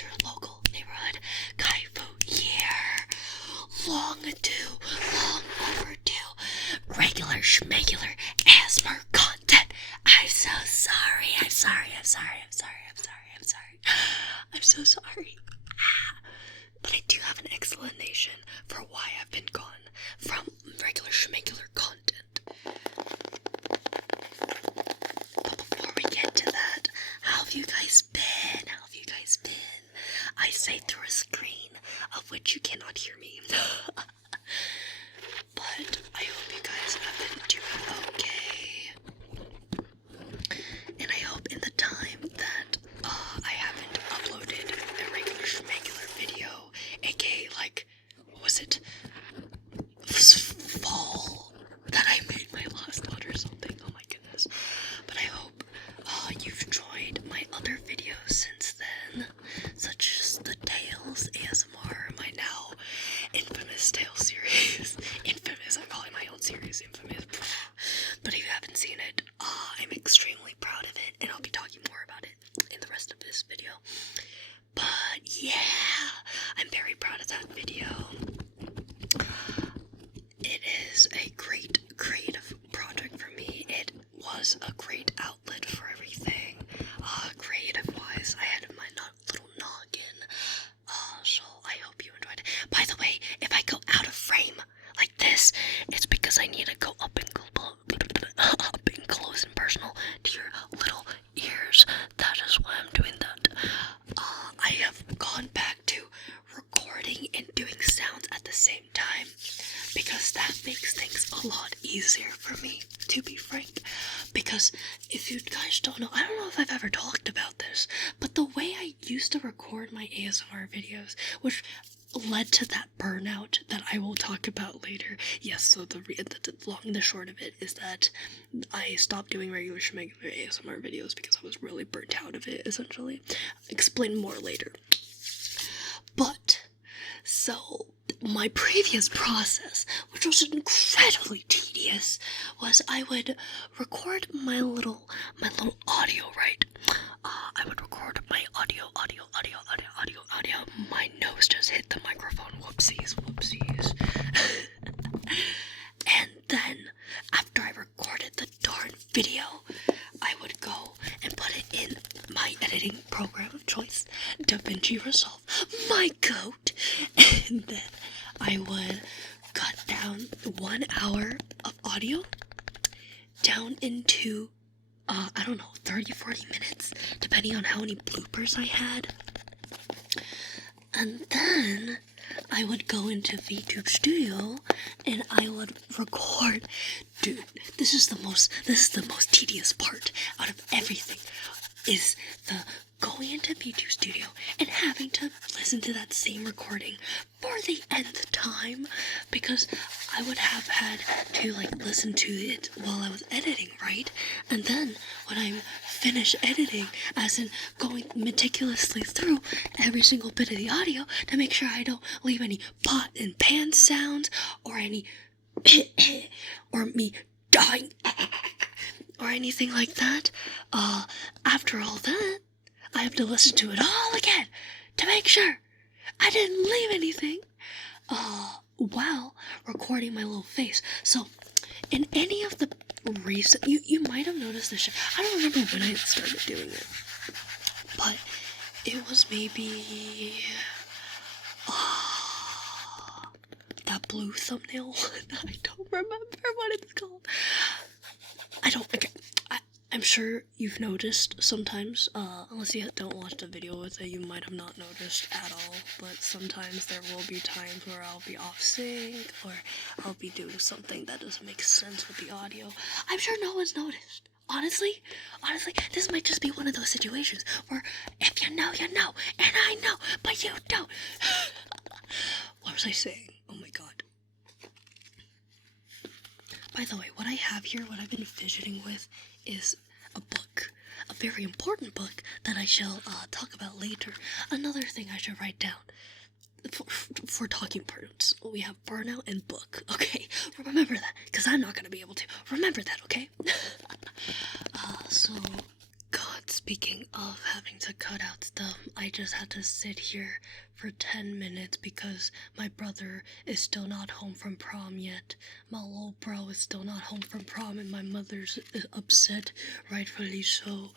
is your local neighborhood Kai food here. Long overdue, regular shmegular ASMR content. I'm so sorry. I'm so sorry. But I do have an explanation for why I've been gone from regular shmegular content. But before we get to that, how have you guys been? I say through a screen of which you cannot hear me. But I hope you guys have been doing okay. And I hope in the time that I haven't uploaded a regular shmegular video, aka like, what was it? Fall that I made my last one or something. Oh my goodness. But I hope you've enjoyed my other videos since then, such as the Tales ASMR, my now infamous Tales series. Infamous, I'm calling my own series infamous. But if you haven't seen it, I'm extremely proud of it, and I'll be talking more about it in the rest of this video. But yeah, I'm very proud of that video. It is a great creative project for me. It was a great outlet for everything. Creative-wise, I had my little noggin. So I hope you enjoyed it. By the way, if I go out of frame like this, it's because I need to go up and close and personal to your little ears. That is why I'm doing that. I have gone back to recording and doing sounds at the same time, because that makes things a lot easier for me, to be frank. Because if you guys don't know, I don't know if I've ever talked about this, but the way I used to record my ASMR videos, which led to that burnout that I will talk about later. Yes, so the long and the short of it is that I stopped doing regular shmegular ASMR videos because I was really burnt out of it, essentially. Explain more later. But, so, my previous process, which was incredibly tedious, was I would record my little audio, right? I would record my audio. My nose just hit the microphone. Whoopsies. And then, after I recorded the darn video, I would go and put it in my editing program of choice, DaVinci Resolve, my goat, and then I would cut down 1 hour of audio down into, 30-40 minutes, depending on how many bloopers I had. And then I would go into VTube Studio and I would record. Dude, this is the most tedious part out of everything, is the going into VTube Studio and having to listen to that same recording for the nth time, because I would have had to listen to it while I was editing, right? And then when I finish editing, as in going meticulously through every single bit of the audio to make sure I don't leave any pot and pan sounds or any or me dying or anything like that, after all that, I have to listen to it all again to make sure I didn't leave anything while recording my little face. So, in any of the recent, you might have noticed this shit. I don't remember when I started doing it, but it was maybe that blue thumbnail. I don't remember what it's called. I'm sure you've noticed sometimes, unless you don't watch the video with it, you might have not noticed at all, but sometimes there will be times where I'll be off sync, or I'll be doing something that doesn't make sense with the audio. I'm sure no one's noticed. Honestly, this might just be one of those situations where if you know, you know, and I know, but you don't. What was I saying? Oh my god. By the way, what I have here, what I've been fidgeting with, is a book. A very important book that I shall talk about later. Another thing I should write down. For talking parts, we have burnout and book, okay? Remember that, because I'm not going to be able to. Remember that, okay? So, God, speaking of having to cut out stuff, I just had to sit here for 10 minutes because my brother is still not home from prom yet. My little bro is still not home from prom, and my mother's upset, rightfully so.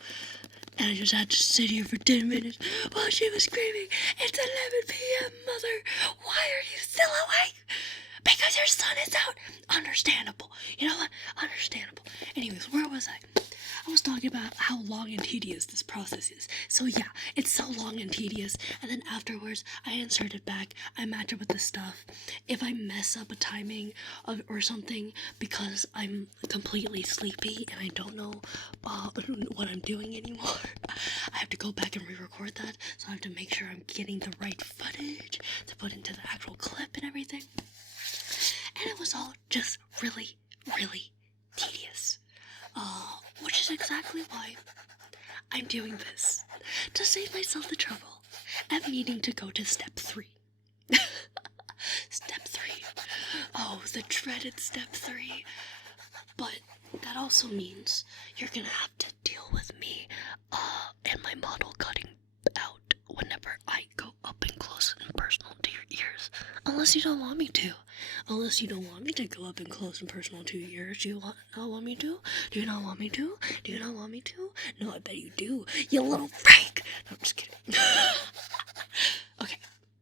And I just had to sit here for 10 minutes while she was screaming, "It's 11 p.m., mother! Why are you still awake?" "Because your son is out." Understandable. You know what? Understandable. Anyways, where was I? I was talking about how long and tedious this process is. So yeah, it's so long and tedious, and then afterwards, I insert it back, I match it with the stuff. If I mess up a timing or something because I'm completely sleepy and I don't know what I'm doing anymore, I have to go back and re-record that, so I have to make sure I'm getting the right footage to put into the actual clip and everything. And it was all just really, really tedious. Which is exactly why I'm doing this, to save myself the trouble of needing to go to step 3. Step 3. Oh, the dreaded step 3. But that also means you're gonna have to deal with me, and my model cutting out whenever I go up and close and personal to your ears. Unless you don't want me to. Unless you don't want me to go up and close and personal to your ears. Do you not want me to? Do you not want me to? Do you not want me to? No, I bet you do. You little freak! No, I'm just kidding. Okay,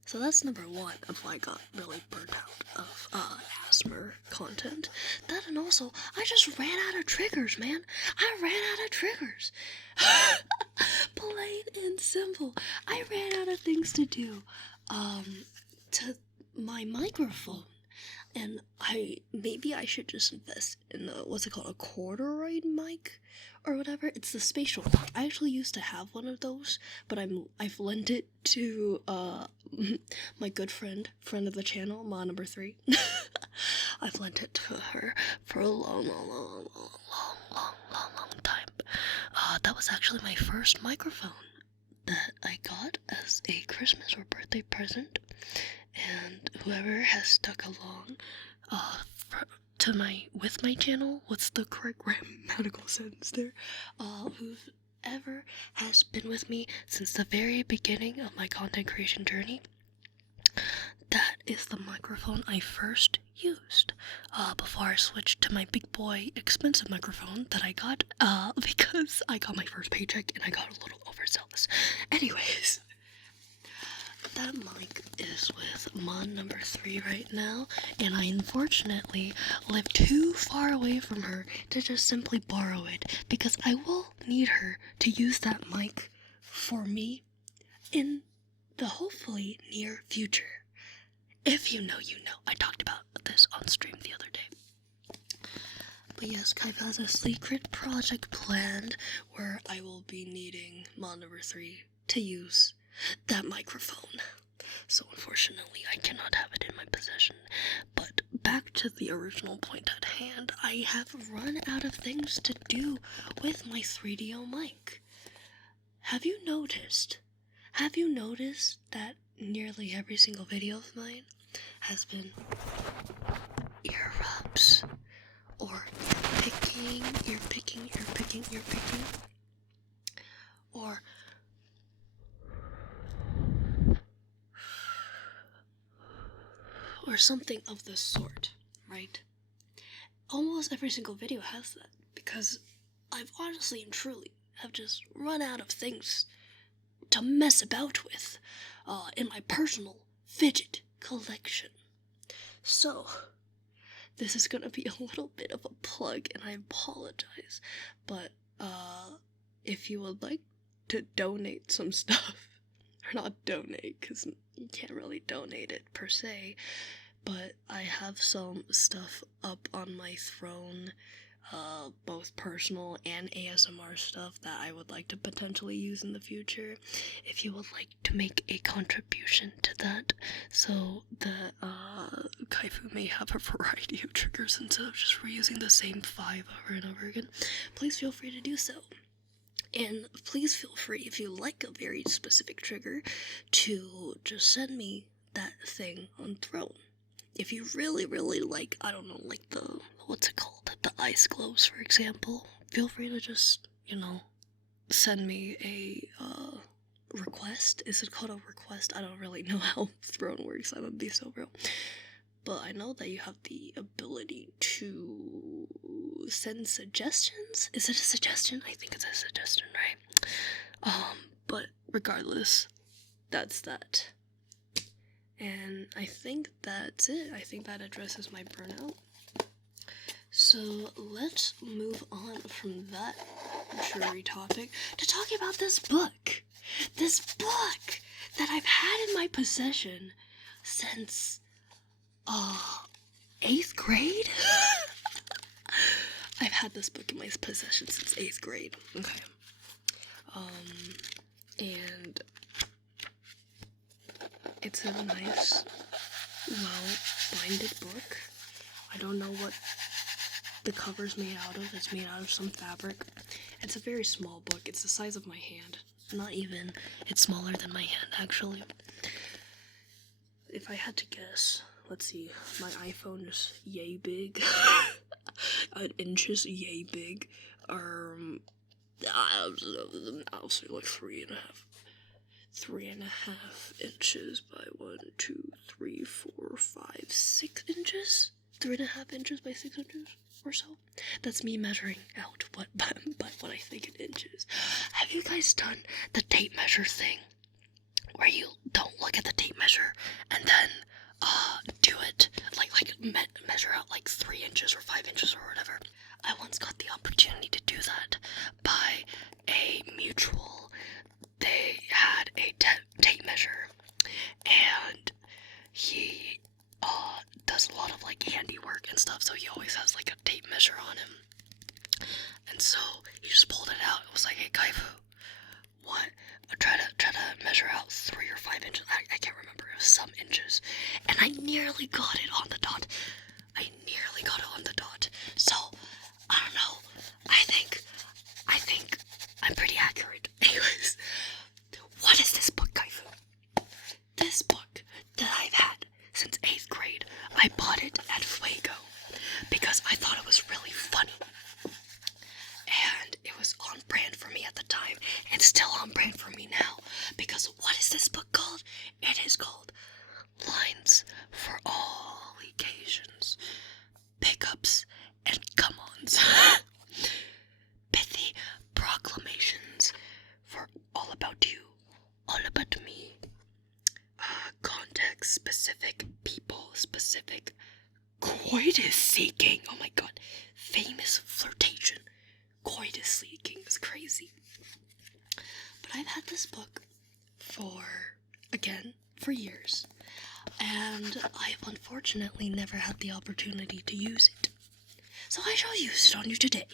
so that's number 1 of why I got really burnt out of ASMR content. That, and also, I just ran out of triggers, man. I ran out of triggers. Plain and simple. I ran out of things to do. To my microphone. And maybe I should just invest in what's it called, a corduroy mic or whatever. It's the spatial one. I actually used to have one of those, but I've lent it to my good friend of the channel, Ma number 3. I've lent it to her for a long time. That was actually my first microphone that I got as a Christmas or birthday present. And whoever has stuck along with my channel, what's the correct grammatical sentence there? Whoever has been with me since the very beginning of my content creation journey, that is the microphone I first used before I switched to my big boy expensive microphone that I got because I got my first paycheck and I got a little overzealous. Anyways, that mic is with Mon number 3 right now, and I unfortunately live too far away from her to just simply borrow it, because I will need her to use that mic for me in the hopefully near future. If you know, you know. I talked about this on stream the other day. But yes, Kaifa has a secret project planned where I will be needing Mon number 3 to use that microphone. So unfortunately, I cannot have it in my possession. But back to the original point at hand, I have run out of things to do with my 3DO mic. Have you noticed that nearly every single video of mine has been ear rubs, or ear picking, or something of the sort, right? Almost every single video has that, because I've honestly and truly have just run out of things to mess about with in my personal fidget collection. So, this is gonna be a little bit of a plug, and I apologize, but if you would like to donate some stuff, or not donate, because you can't really donate it per se, but I have some stuff up on my throne, both personal and ASMR stuff that I would like to potentially use in the future. If you would like to make a contribution to that, so that Kaifu may have a variety of triggers instead of just reusing the same 5 over and over again, please feel free to do so. And please feel free, if you like a very specific trigger, to just send me that thing on Throne. If you really, really like, I don't know, like what's it called? The ice globes, for example. Feel free to just, send me a request. Is it called a request? I don't really know how Throne works. I would be so real. But I know that you have the ability to send suggestions. Is it a suggestion? I think it's a suggestion, right? But regardless, that's that. And I think that's it. I think that addresses my burnout. So let's move on from that dreary topic to talking about this book. This book that I've had in my possession since 8th grade? I've had this book in my possession since 8th grade. Okay. And it's a nice, well-binded book. I don't know what the cover's made out of. It's made out of some fabric. It's a very small book. It's the size of my hand. Not even. It's smaller than my hand, actually. If I had to guess, let's see. My iPhone is yay big. Inches yay big. I'll say like 3.5. 3.5 inches by 1, 2, 3, 4, 5, 6 inches. 3.5 inches by 6 inches or so. That's me measuring out what by what I think in inches. Have you guys done the tape measure thing, where you don't look at the tape measure and then do it like measure out like 3 inches or 5 inches or whatever? I once got the opportunity to do that by a mutual. They had a tape measure, and he does a lot of like handiwork and stuff, so he always has like a tape measure on him. And so he just pulled it out. It was like, hey, Kaifu, what? Try to measure out 3 or 5 inches. I can't remember. It was some inches, and I nearly got it on the dot. So I don't know. I think I'm pretty accurate. Anyways, what is this book, Kaifu? This book that I've had since 8th grade. I bought it at Fuego because I thought it was really funny. And it was on brand for me at the time, and still on brand for me now. Because what is this book called? It is called Lines for All Occasions, Pickups, and Come-Ons. Pithy proclamations for all about you, all about me. Context specific, people specific, coitus seeking. Oh my god, famous flirtation. Coitus seeking is crazy. But I've had this book for years, and I've unfortunately never had the opportunity to use it. So I shall use it on you today.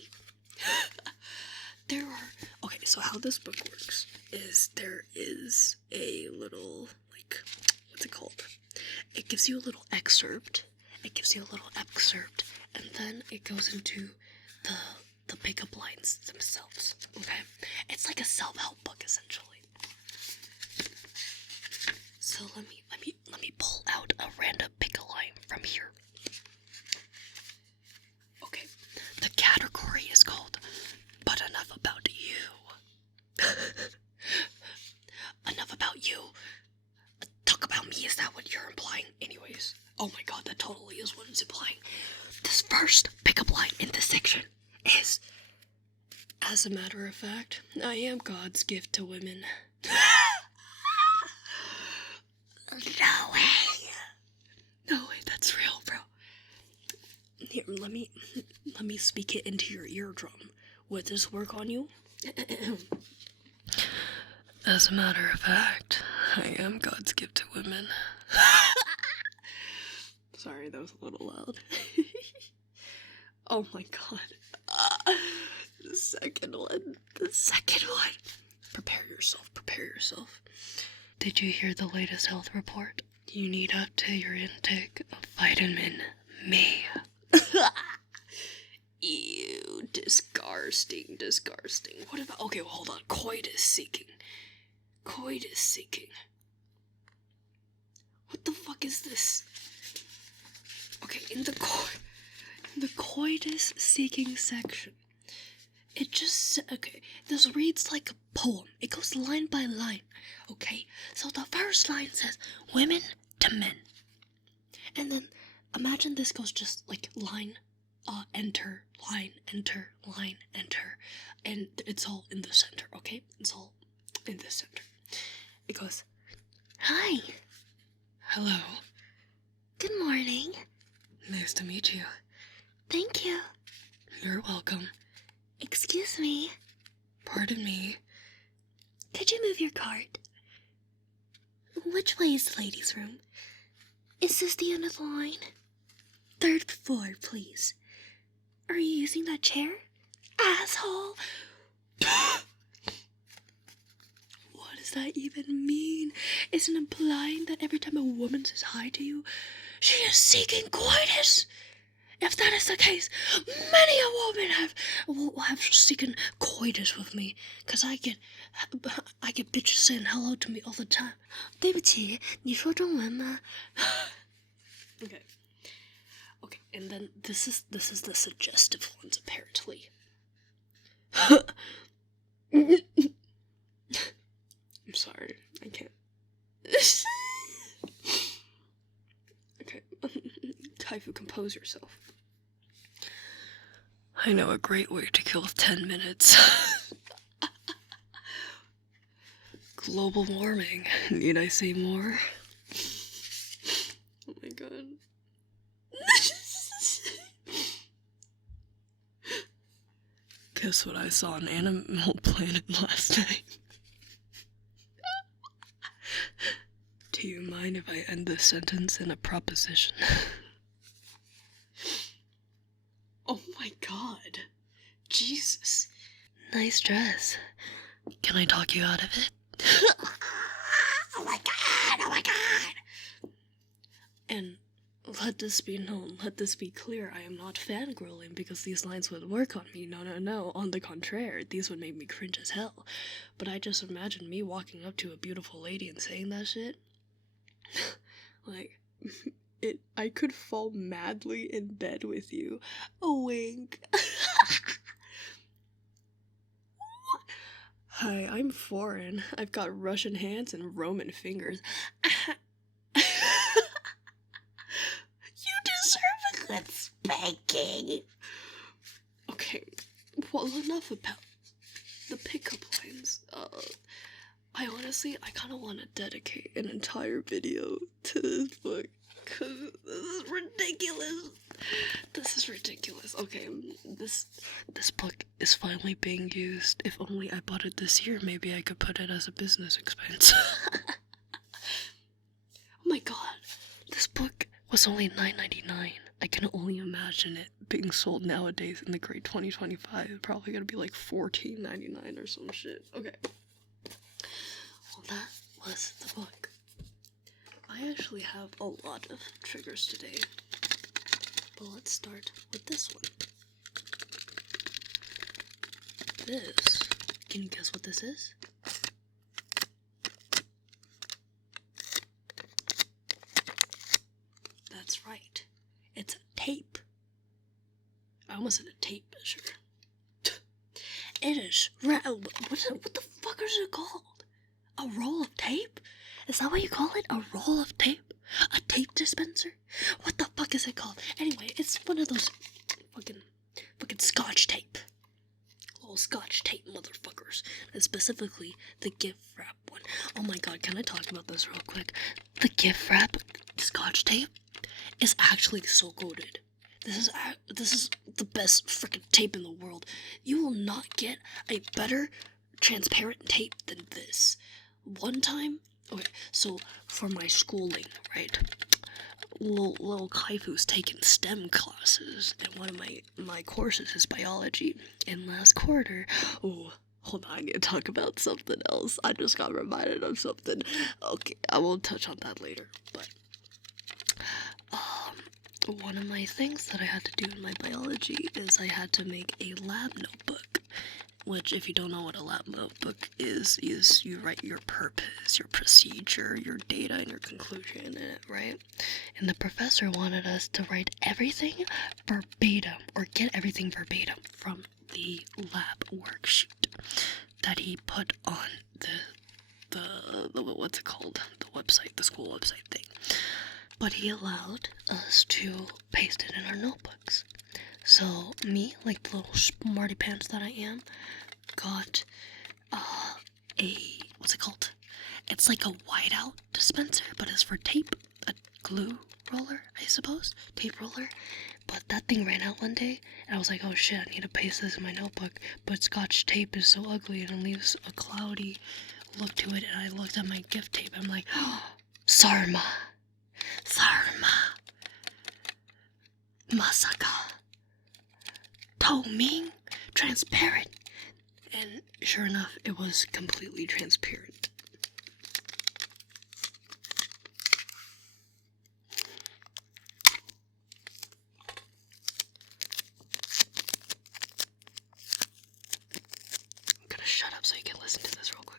Okay, so how this book works is there is a little, like, what's it called? It gives you a little excerpt. And then it goes into the pickup lines themselves, okay? It's like a self-help book, essentially. So let me pull out a random pickup line from here. Okay, the category is called But Enough About You. Enough about you. Talk about me, is that what you're implying? Anyways, oh my god, that totally is what it's implying. This first pickup line in this section is, as a matter of fact, I am God's gift to women. No way, that's real, bro. Here, let me speak it into your eardrum. Would this work on you? As a matter of fact, I am God's gift to women. Sorry, that was a little loud. Oh my god. The second one. Prepare yourself. Did you hear the latest health report? You need up to your intake of vitamin me. Ew, disgusting. What about, okay, well, hold on. Coitus seeking. What the fuck is this? Okay, in the coitus seeking section, It just, okay, this reads like a poem. It goes line by line, okay? So the first line says, women to men. And then, imagine this goes just like line, enter, line, enter, line, enter. And it's all in the center, okay? It's all in the center. It goes, hi. Hello. Good morning. Nice to meet you. Thank you. You're welcome. Excuse me. Pardon me. Could you move your cart? Which way is the ladies' room? Is this the end of the line? 3rd floor, please. Are you using that chair? Asshole! What does that even mean? Isn't it implying that every time a woman says hi to you, she is seeking coitus? If that is the case, many a woman will have seeking coitus with me, cause I get bitches saying hello to me all the time. 对不起，你说中文吗? Okay, and then this is the suggestive ones apparently. I'm sorry, I can't. Okay, Kaifu, compose yourself. I know a great way to kill 10 minutes. Global warming. Need I say more? Oh my god. Guess what I saw on Animal Planet last night? Do you mind if I end this sentence in a proposition? Oh my god. Jesus. Nice dress. Can I talk you out of it? Oh my god, oh my god. And let this be known, let this be clear, I am not fangirling because these lines would work on me. No. On the contrary, these would make me cringe as hell. But I just imagine me walking up to a beautiful lady and saying that shit. Like, I could fall madly in bed with you. A wink. Hi, I'm foreign. I've got Russian hands and Roman fingers. You deserve a good spanking. Okay, well, enough about the pickup lines. I kind of want to dedicate an entire video to this book. Cause this is ridiculous. This is ridiculous. Okay, this book is finally being used. If only I bought it this year, maybe I could put it as a business expense. Oh my god, this book was only $9.99. I can only imagine it being sold nowadays in the great 2025. It's probably gonna be like $14.99 or some shit. Okay. Well, that was the book. I actually have a lot of triggers today, but let's start with this one. This, can you guess what this is? That's right, it's a tape. I almost said a tape measure. It is, what the fuck is it called? A roll of tape? Is that what you call it? A roll of tape? A tape dispenser? What the fuck is it called? Anyway, it's one of those fucking scotch tape. Little scotch tape motherfuckers. And specifically, the gift wrap one. Oh my god, can I talk about this real quick? The gift wrap scotch tape is actually so goated. This is the best freaking tape in the world. You will not get a better transparent tape than this. One time, okay, so for my schooling, right, little Kaifu's taking STEM classes, and one of my courses is biology. And last quarter, oh, hold on, I need to talk about something else. I just got reminded of something. Okay, I will touch on that later, but one of my things that I had to do in my biology is I had to make a lab notebook. which, if you don't know what a lab notebook is you write your purpose, your procedure, your data, and your conclusion in it, right? And the professor wanted us to write everything verbatim, or get everything verbatim from the lab worksheet that he put on the what's it called? The website, the school website thing. But he allowed us to paste it in our notebooks. So me, like the little smarty pants that I am, got what's it called? It's like a whiteout dispenser, but it's for tape. A glue roller, I suppose. Tape roller. But that thing ran out one day, and I was like, oh shit, I need to paste this in my notebook. But Scotch tape is so ugly, and it leaves a cloudy look to it, and I looked at my gift tape, I'm like, oh, Sarma. Masaka.透明. Transparent. And sure enough, it was completely transparent. I'm gonna shut up so you can listen to this real quick.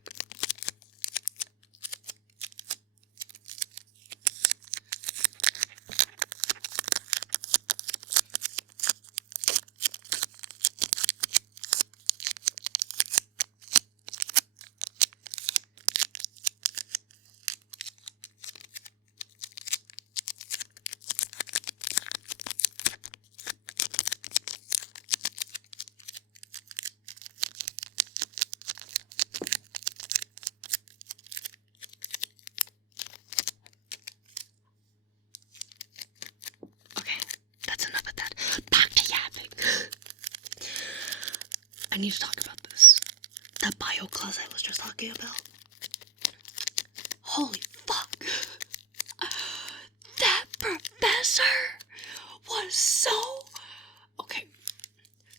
I need to talk about this. That bio class I was just talking about. Holy fuck. That professor was so... Okay.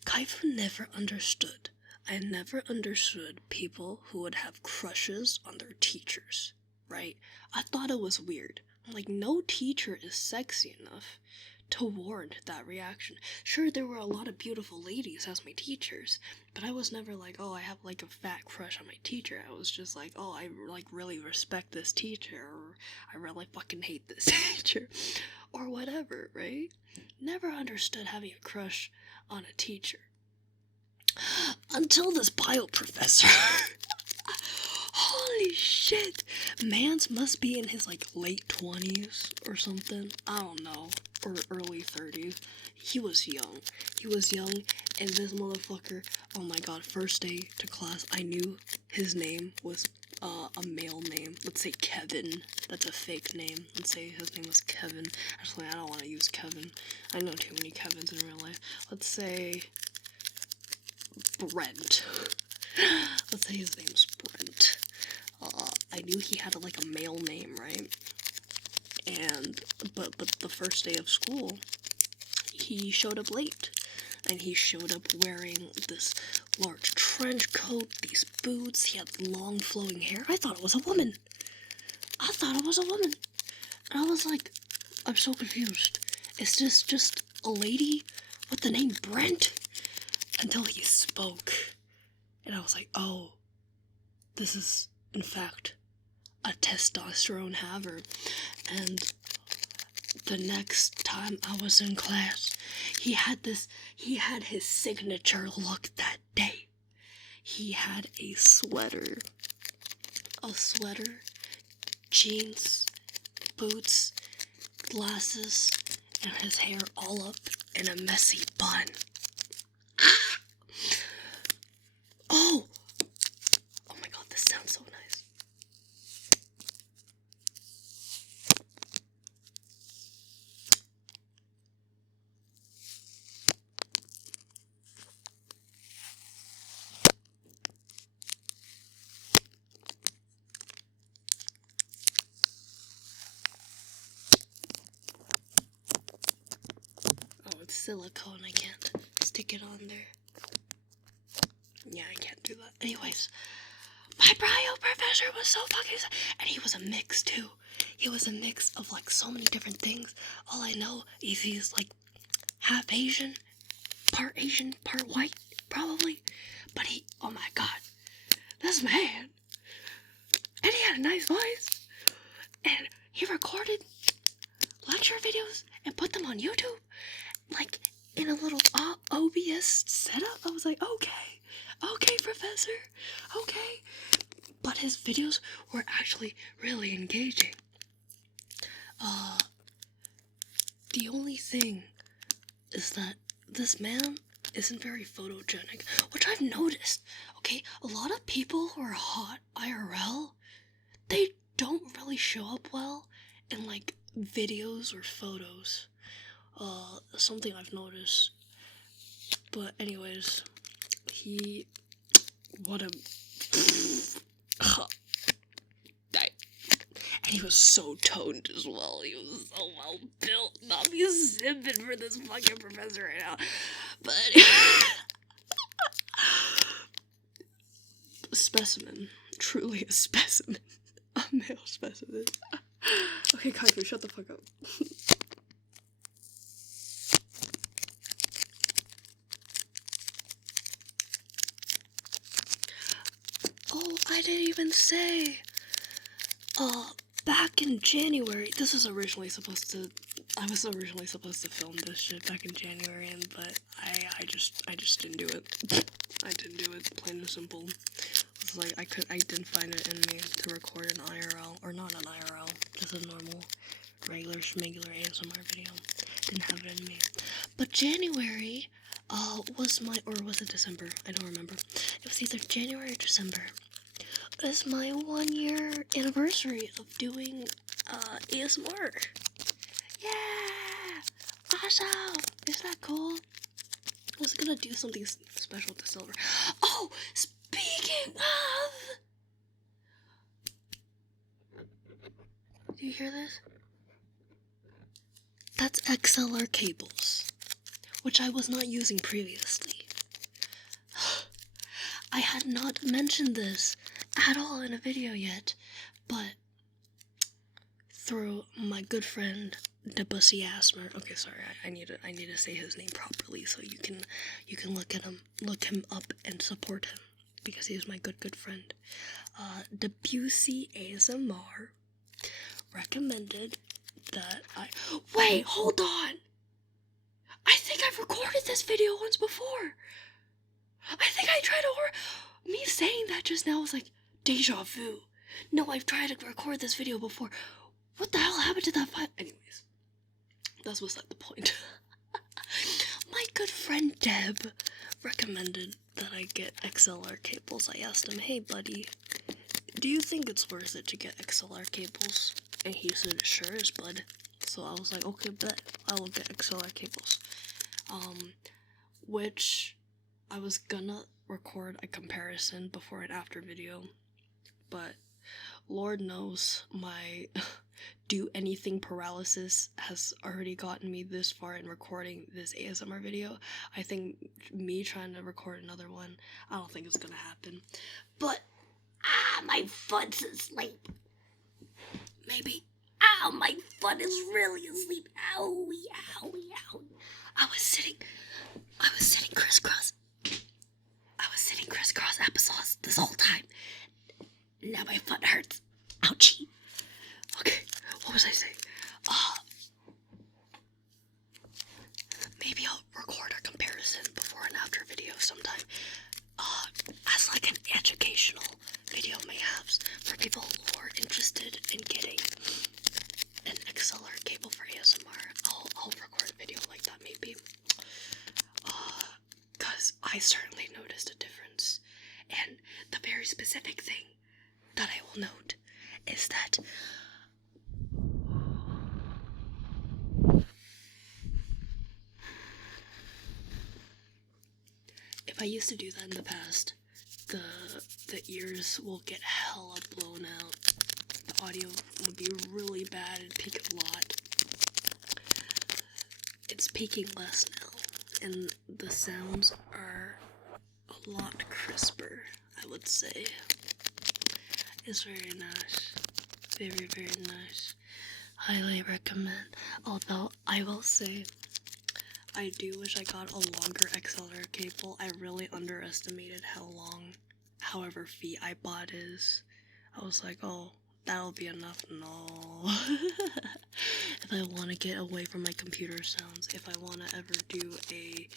Kaifu never understood. I never understood people who would have crushes on their teachers, right? I thought it was weird. I'm like, no teacher is sexy enough to warrant that reaction. Sure, there were a lot of beautiful ladies as my teachers, but I was never like, oh, I have like a fat crush on my teacher. I was just like, oh, I like really respect this teacher, or I really fucking hate this teacher, or whatever, right? Never understood having a crush on a teacher. Until this bio professor. Holy shit. Mans must be in his like late 20s or something. I don't know. Or early 30s. He was young, and this motherfucker, oh my god, first day to class, I knew his name was a male name. Let's say Kevin. That's a fake name. Let's say his name was Kevin. Actually, I don't want to use Kevin. I know too many Kevins in real life. Let's say Brent. Let's say his name's Brent. I knew he had like a male name, right? And but the first day of school, he showed up late, and he showed up wearing this large trench coat, these boots. He had long flowing hair. I thought it was a woman. And I was like, I'm so confused. Is this just a lady with the name Brent? Until he spoke, and I was like, oh, this is in fact a testosterone haver. And the next time I was in class, he had his signature look that day. He had a sweater, jeans, boots, glasses, and his hair all up in a messy bun. Oh my god, this sounds so nice. Oh, it's silicone, I can't stick it on there. Yeah, I can't do that. Anyways, my bio professor was so fucking... And he was a mix, too. He was a mix of, like, so many different things. All I know is he's, like, half Asian, part white, probably. But oh my god, this man, and he had a nice voice, and he recorded lecture videos and put them on YouTube, like in a little OBS setup. I was like, okay, professor, okay. But his videos were actually really engaging. The only thing is that this man isn't very photogenic, which I've noticed. Okay, a lot of people who are hot IRL, they don't really show up well in like videos or photos. Something I've noticed. But anyways, what a and he was so toned as well. He was so well built. Not me simping for this fucking professor right now. But a specimen. Truly a specimen. A male specimen. Okay, Kaiju, shut the fuck up. Oh, I didn't even say. Back in January, I was originally supposed to film this shit back in January, but I just didn't do it. I didn't do it, plain and simple. It's like I didn't find it in me to record an IRL, or not an IRL, just a normal, regular shmegular ASMR video. Didn't have it in me. But January, was it December? I don't remember. It was either January or December. It's my 1 year anniversary of doing ASMR. Yeah! Awesome! Isn't that cool? I was gonna do something special to Silver. Oh! Speaking of! Do you hear this? That's XLR cables, which I was not using previously. I had not mentioned this at all in a video yet, but through my good friend Debussy Asmer. Okay, sorry, I need to say his name properly so you can look him up and support him, because he is my good friend. Debussy ASMR recommended that wait, hold on. I think I've recorded this video once before. I think I tried to me saying that just now was like deja vu. No, I've tried to record this video before. What the hell happened to that file? Anyways, that's beside the point. My good friend Deb recommended that I get XLR cables. I asked him, hey buddy, do you think it's worth it to get XLR cables? And he said, sure is, bud. So I was like, okay, bet, I will get XLR cables. Which I was gonna record a comparison before and after video, but Lord knows my do anything paralysis has already gotten me this far in recording this ASMR video. I think me trying to record another one, I don't think it's gonna happen. But my foot's asleep. Maybe. Ow, my foot is really asleep. Owie, owie, owie. I was sitting crisscross. I was sitting crisscross applesauce this whole time. Now my foot hurts. Ouchie. Okay, what was I saying? Maybe I'll record a comparison before and after video sometime. As like an educational video mayhaps for people who are interested in getting an XLR cable for ASMR. I'll record a video like that maybe. Cause I certainly noticed a difference. And the very specific thing that I will note is that if I used to do that in the past, the ears will get hella blown out. The audio would be really bad and peak a lot. It's peaking less now, and the sounds are a lot crisper, I would say. It's very nice. Very, very nice. Highly recommend. Although, I will say, I do wish I got a longer XLR cable. I really underestimated how long however feet I bought is. I was like, oh, that'll be enough. No. If I want to get away from my computer sounds, if I want to ever do a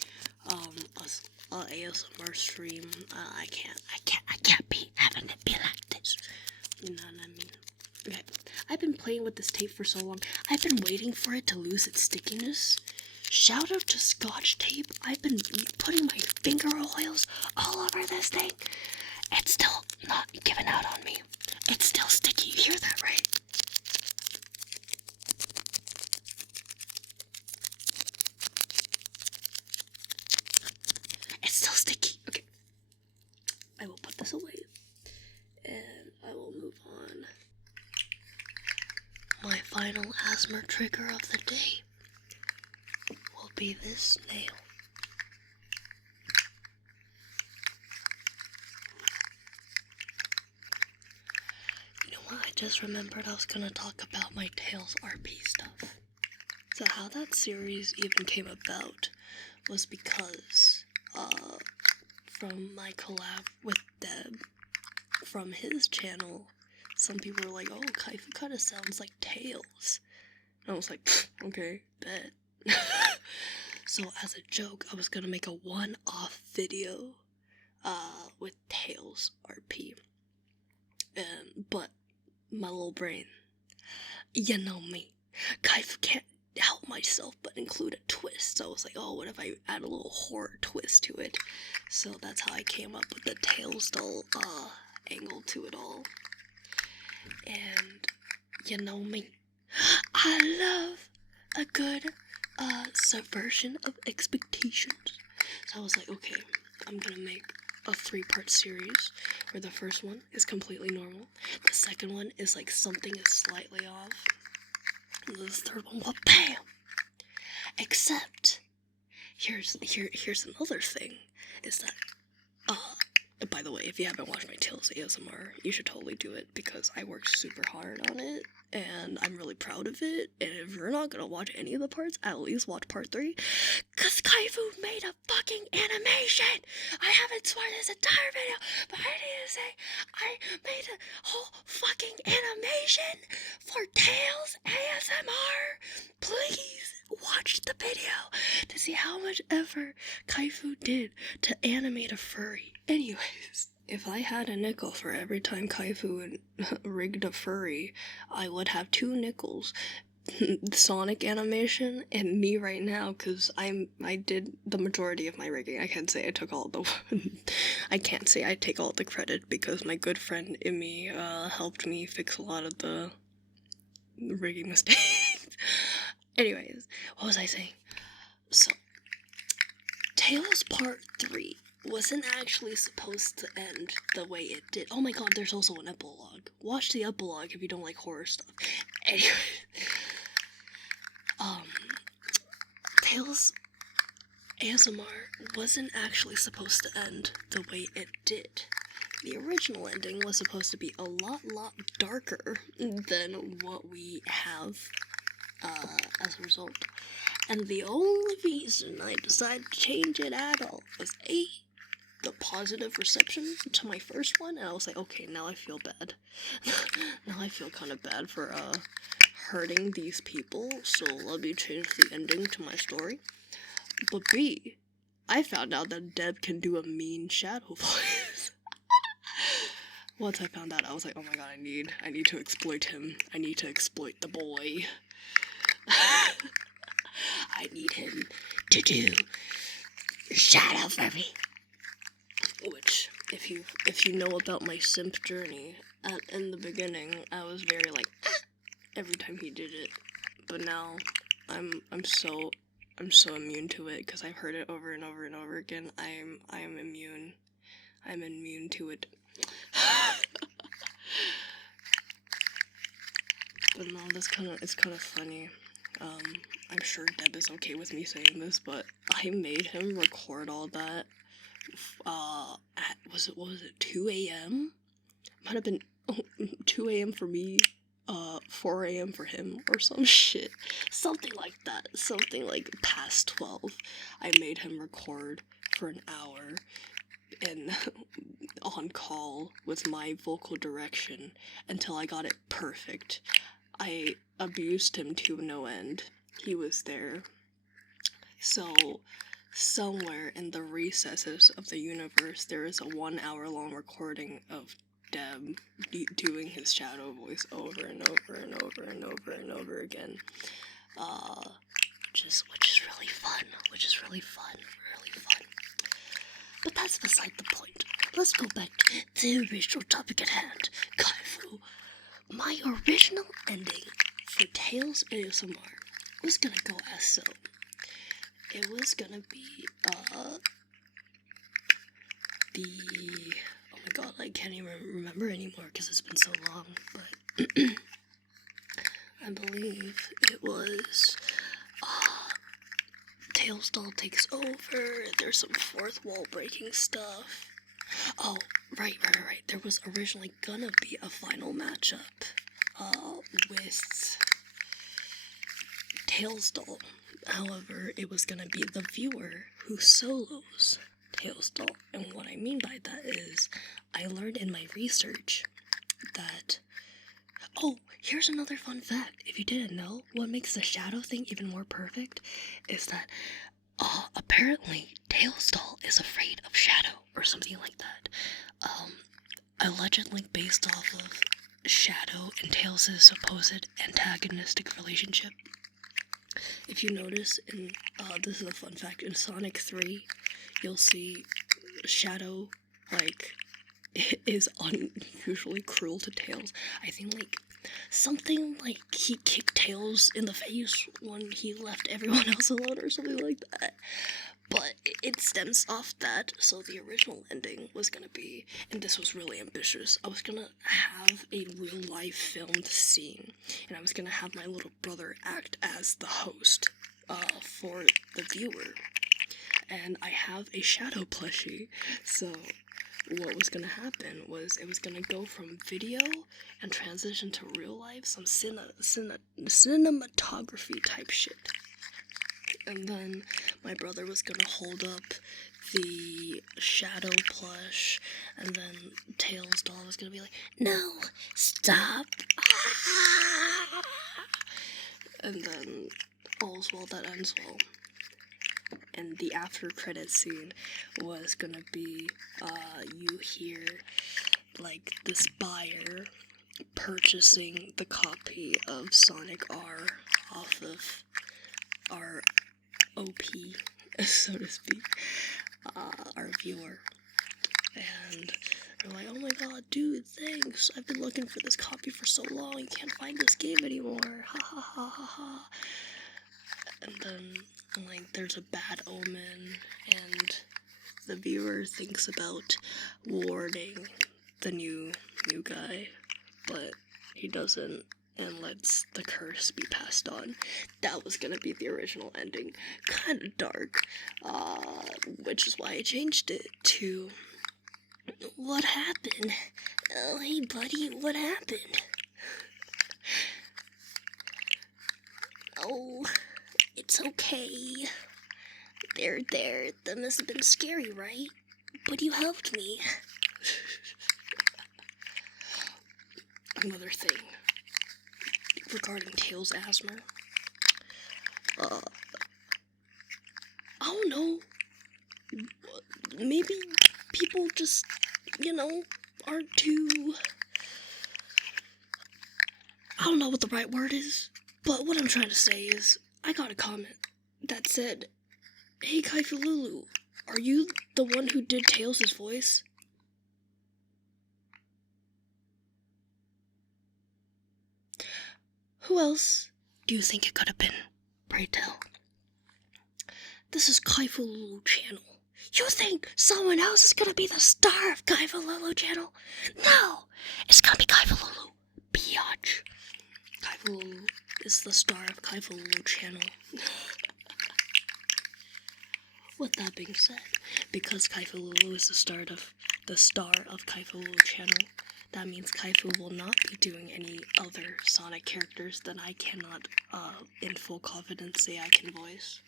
ASMR stream, I can't be having it be like this. You know what I mean? Okay. I've been playing with this tape for so long. I've been waiting for it to lose its stickiness. Shout out to Scotch tape. I've been putting my finger oils all over this thing. It's still not giving out on me. It's still sticky. You hear that, right? It's still sticky. Okay. I will put this away. And I will move on. My final ASMR trigger of the day will be this nail. You know what? I just remembered I was gonna talk about my Tails RP stuff. So how that series even came about was because, from my collab with Deb, from his channel, some people were like, oh, Kaifu kinda sounds like Tails. And I was like, okay, bet. So as a joke, I was gonna make a one-off video, with Tails RP. But my little brain, you know me, Kaifu can't help myself but include a twist. So I was like, oh, what if I add a little horror twist to it? So that's how I came up with the Tails doll, angle to it all. And you know me, I love a good subversion of expectations. So I was like, okay, I'm gonna make a 3-part series where the first one is completely normal, the second one is like something is slightly off, and the third one, well, bam! Except here's another thing, is that by the way, if you haven't watched my Tails ASMR, you should totally do it, because I worked super hard on it, and I'm really proud of it. And if you're not gonna watch any of the parts, at least watch part 3, cause Kaifu made a fucking animation! I haven't sworn this entire video, but I need to say, I made a whole fucking animation for Tails ASMR! Please watch the video to see how much effort Kaifu did to animate a furry. Anyways, if I had a nickel for every time Kaifu rigged a furry, I would have 2 nickels. Sonic animation and me right now, because I did the majority of my rigging. I can't say I took all the I can't say I take all the credit, because my good friend Imi helped me fix a lot of the rigging mistakes. Anyways, what was I saying? So, Tails Part 3 wasn't actually supposed to end the way it did. Oh my god, there's also an epilogue. Watch the epilogue if you don't like horror stuff. Anyway, Tails ASMR wasn't actually supposed to end the way it did. The original ending was supposed to be a lot darker than what we have as a result. And the only reason I decided to change it at all was A, the positive reception to my first one, and I was like, okay, now I feel bad. Now I feel kind of bad for hurting these people, so let me change the ending to my story. But B, I found out that Deb can do a mean shadow voice. Once I found out, I was like, oh my god, I need to exploit him. I need to exploit the boy. I need him to do shadow for me. Which, if you know about my simp journey, in the beginning, I was very like, every time he did it. But now, I'm so immune to it, because I've heard it over and over and over again. I am immune. I'm immune to it. But no, it's kind of funny. I'm sure Deb is okay with me saying this, but I made him record all that, at, what was it, 2 a.m.? Might have been 2 a.m. for me, 4 a.m. for him or some shit. Something like that. Something like past 12. I made him record for an hour and on call with my vocal direction until I got it perfect. I abused him to no end. He was there. So, somewhere in the recesses of the universe, there is a 1 hour long recording of Deb doing his shadow voice over and over and over and over and over again. Which is really fun. Really fun. But that's beside the point. Let's go back to the original topic at hand. Kaifu. My original ending for Tales ASMR was gonna go as so. It was gonna be, oh my god, I can't even remember anymore because it's been so long, but I believe it was, Tails doll takes over, there's some fourth wall breaking stuff. Oh, right. There was originally gonna be a final matchup, with Tails doll. However, it was gonna be the viewer who solos Tails doll. And what I mean by that is, I learned in my research that, oh, here's another fun fact. If you didn't know, what makes the shadow thing even more perfect is that, apparently, Tails doll is afraid of shadow, or something like that. Allegedly based off of Shadow and Tails' supposed antagonistic relationship. If you notice, in, this is a fun fact, in Sonic 3, you'll see Shadow, like, is unusually cruel to Tails. I think, like, something like he kicked Tails in the face when he left everyone else alone or something like that. But it stems off that, so the original ending was gonna be, and this was really ambitious, I was gonna have a real-life filmed scene, and I was gonna have my little brother act as the host, for the viewer. And I have a shadow plushie, so what was gonna happen was it was gonna go from video and transition to real life, some cinematography type shit. And then my brother was gonna hold up the shadow plush, and then Tails doll was gonna be like, "No, stop!" And then all's well that ends well. And the after credit scene was gonna be, you hear, like, this buyer purchasing the copy of Sonic R off of our OP, so to speak, our viewer. And they're like, "Oh my god, dude, thanks. I've been looking for this copy for so long. You can't find this game anymore. Ha ha ha ha ha." And then, like, there's a bad omen, and the viewer thinks about warning the new guy, but he doesn't, and lets the curse be passed on. That was gonna be the original ending. Kinda dark, which is why I changed it to, "What happened? Oh, hey buddy, what happened? Oh, it's okay. There, that must have been scary, right? But you helped me." Another thing regarding Tails ASMR, I don't know, maybe people just, aren't too, I don't know what the right word is, but what I'm trying to say is, I got a comment that said, "Hey Kaifu Lulu, are you the one who did Tails' voice?" Who else do you think it could have been? Pray tell. This is Kaifu Lulu channel. You think someone else is gonna be the star of Kaifu Lulu channel? No! It's gonna be Kaifu Lulu. Biatch. Kaifu Lulu is the star of Kaifu Lulu channel. With that being said, because Kaifu Lulu is the star of Kaifu Lulu channel, that means Kaifu will not be doing any other Sonic characters that I cannot, in full confidence say I can voice.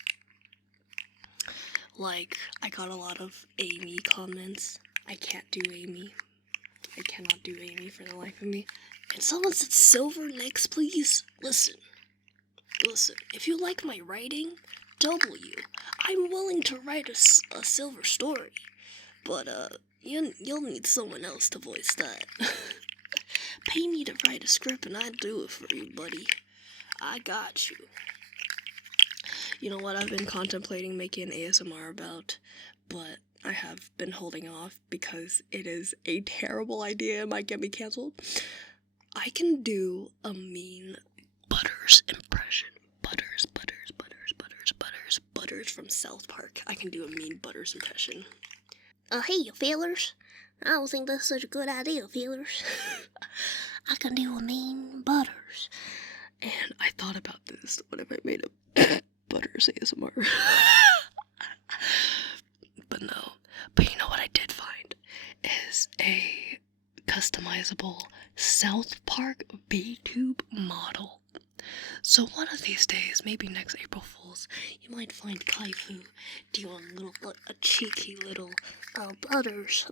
Like, I got a lot of Amy comments. I can't do Amy. I cannot do Amy for the life of me. And someone said silver next, please. Listen, if you like my writing, I'm willing to write a silver story. But, you'll need someone else to voice that. Pay me to write a script and I'll do it for you, buddy. I got you. You know what I've been contemplating making an ASMR about, but I have been holding off because it is a terrible idea. It might get me canceled. I can do a mean Butters impression. Butters from South Park. I can do a mean Butters impression. Hey, you fellers. I don't think that's such a good idea, fellers. I can do a mean Butters. And I thought about this. What if I made a Butters ASMR? But no. But you know what I did find? Is a customizable South Park VTube model. So one of these days, maybe next April Fool's, you might find Kaifu doing a cheeky little Butters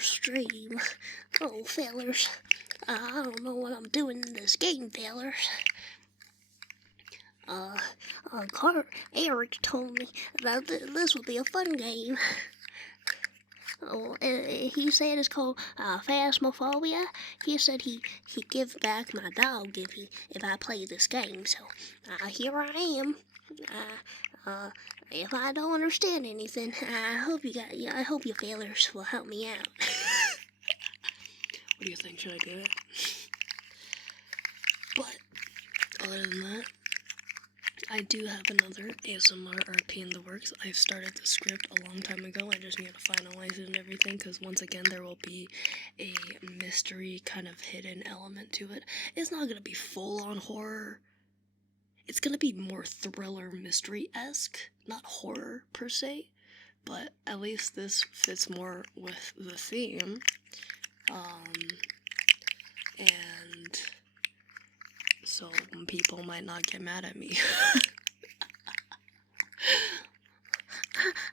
stream. Oh, fellers, I don't know what I'm doing in this game, fellers. Eric told me that this would be a fun game. Oh, he said it's called Phasmophobia. He said he'd give back my dog if I play this game. So here I am. If I don't understand anything, I hope you fellers will help me out. What do you think? Should I do it? But other than that, I do have another ASMR RP in the works. I've started the script a long time ago. I just need to finalize it and everything, because once again, there will be a mystery kind of hidden element to it. It's not going to be full-on horror. It's going to be more thriller mystery-esque, not horror per se, but at least this fits more with the theme. And so people might not get mad at me.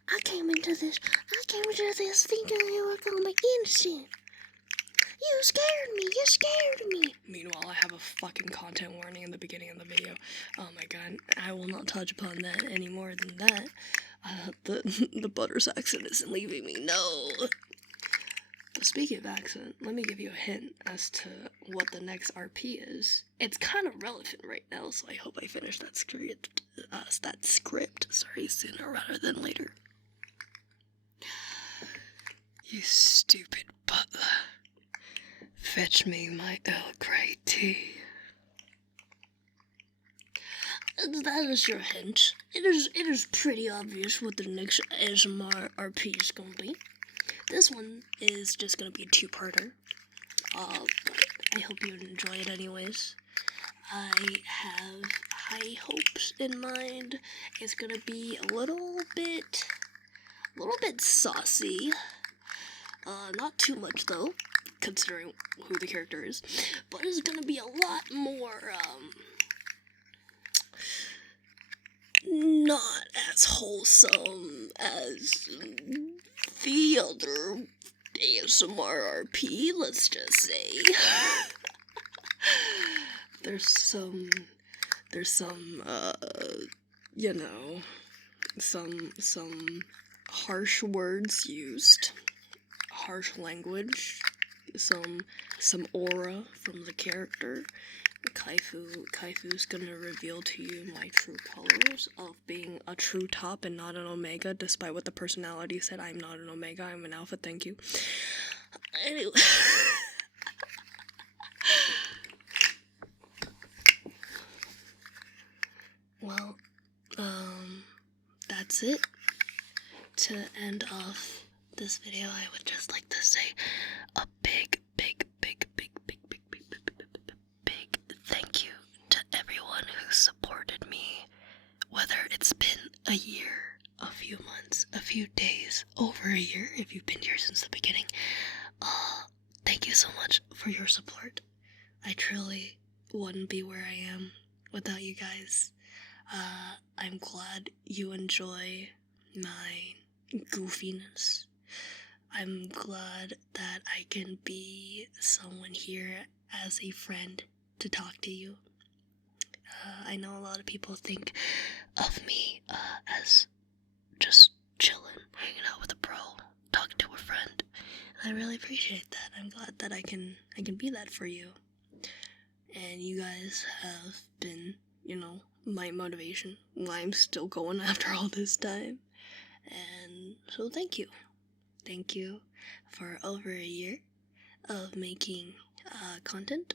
I came into this thinking you were gonna be innocent. You scared me. Meanwhile, I have a fucking content warning in the beginning of the video. Oh my god, I will not touch upon that any more than that. The Butters accent isn't leaving me, no. Speaking of accent, let me give you a hint as to what the next RP is. It's kind of relevant right now, so I hope I finish that script sooner rather than later. You stupid butler. Fetch me my Earl Grey tea. That is your hint. It is pretty obvious what the next ASMR RP is gonna be. This one is just gonna be a two-parter. But I hope you enjoy it anyways. I have high hopes in mind. It's gonna be a little bit saucy. Not too much though, considering who the character is. But it's gonna be a lot more, not as wholesome as the other ASMR RP, let's just say. There's some some harsh words used, harsh language, some aura from the character. Kaifu's gonna reveal to you my true colors of being a true top and not an omega, despite what the personality said. I'm not an omega, I'm an alpha, thank you. Anyway. Well, that's it. To end off this video, I would just like to say a big thank you to everyone who supported me, whether it's been a year, a few months, a few days, over a year, if you've been here since the beginning. Thank you so much for for your support. I truly wouldn't be where I am without you guys. I'm glad you enjoy my goofiness. I'm glad that I can be someone here as a friend to talk to you. I know a lot of people think of me as just chilling, hanging out with a bro, talking to a friend. I really appreciate that. I'm glad that I can be that for you. And you guys have been, my motivation, why I'm still going after all this time. And so thank you. Thank you for over a year of making content.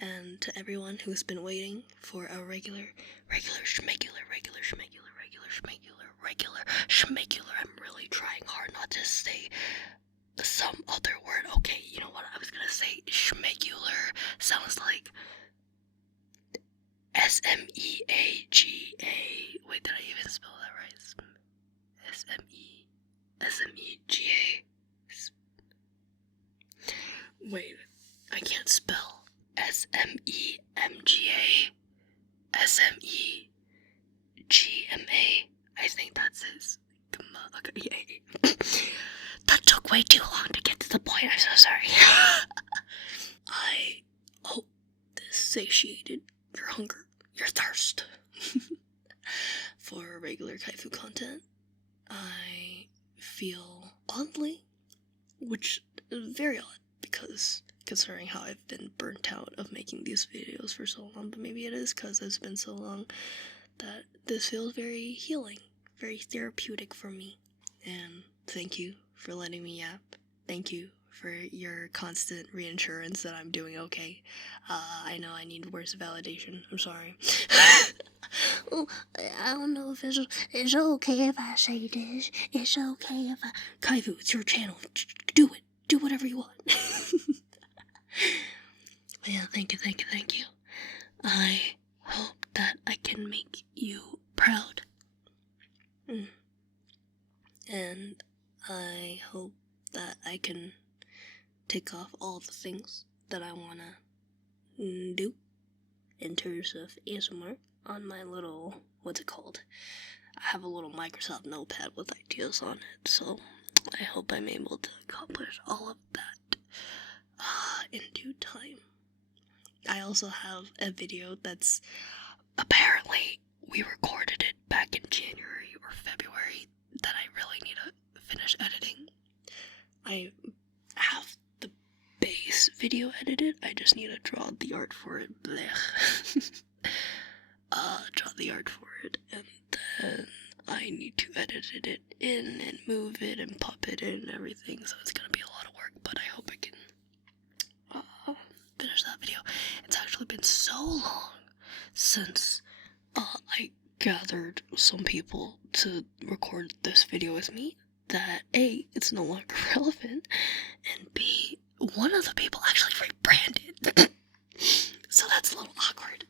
And to everyone who's been waiting for a regular shmegular. I'm really trying hard not to say some other word. Okay, you know what? I was gonna say shmegular sounds like S-M-E-A-G-A. Wait, did I even spell that right? S-M-E-G-A. Wait, I can't spell. S-M-E-M-G-A. S-M-E-G-M-A. I think that's his. Okay. That took way too long to get to the point. I'm so sorry. I hope this satiated your hunger, your thirst for regular kaifu content. I feel oddly, which is very odd because considering how I've been burnt out of making these videos for so long, but maybe it is because it's been so long that this feels very healing, very therapeutic for me. And thank you for letting me yap. Thank you for your constant reassurance that I'm doing okay. I know I need worse validation. I'm sorry. Oh, I don't know if it's okay if I say this. It's okay if I... Kaifu, it's your channel. Do it. Do whatever you want. But yeah, thank you. I hope that I can make you proud. And I hope that I can take off all the things that I wanna do in terms of ASMR on my little, what's it called? I have a little Microsoft notepad with ideas on it, so I hope I'm able to accomplish all of that in due time. I also have a video that's apparently we recorded it back in January or February that I really need to finish editing. I have the base video edited, I just need to draw the art for it. Draw the art for it, and then I need to edit it in and move it and pop it in and everything, so it's gonna be a lot of work, but I hope I can finish that video. It's actually been so long since I gathered some people to record this video with me that A, it's no longer relevant, and B, one of the people actually rebranded. So that's a little awkward.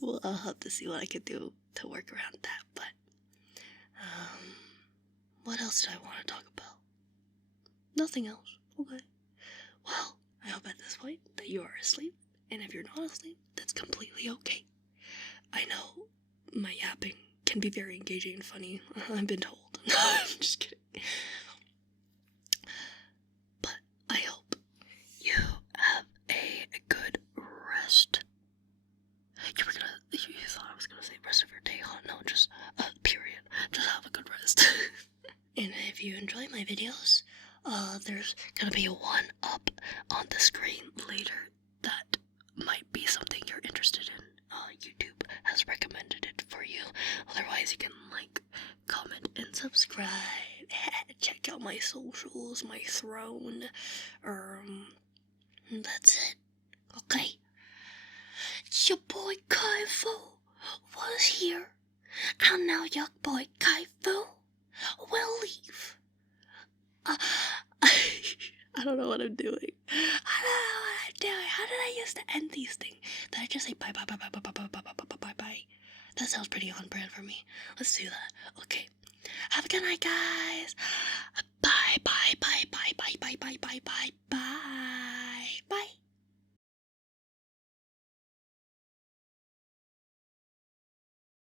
Well, I'll have to see what I can do to work around that, but what else do I want to talk about? Nothing else. Okay. Well, I hope at this point that you are asleep, and if you're not asleep, that's completely okay. I know my yapping can be very engaging and funny. I've been told. No, I'm just kidding. But I hope you have a good rest. You thought I was gonna say rest of your day, huh? No, just, period. Just have a good rest. And if you enjoy my videos, there's gonna be one up on the screen later that might be something you're interested in. YouTube has recommended it for you. Otherwise, you can like, comment, and subscribe. Check out my socials, my throne. That's it. Okay. It's your boy Kaifu was here, and now your boy Kaifu will leave. I don't know what I'm doing. How did I used to end these things? Did I just say bye? That sounds pretty on brand for me. Let's do that. Okay. Have a good night, guys. Bye.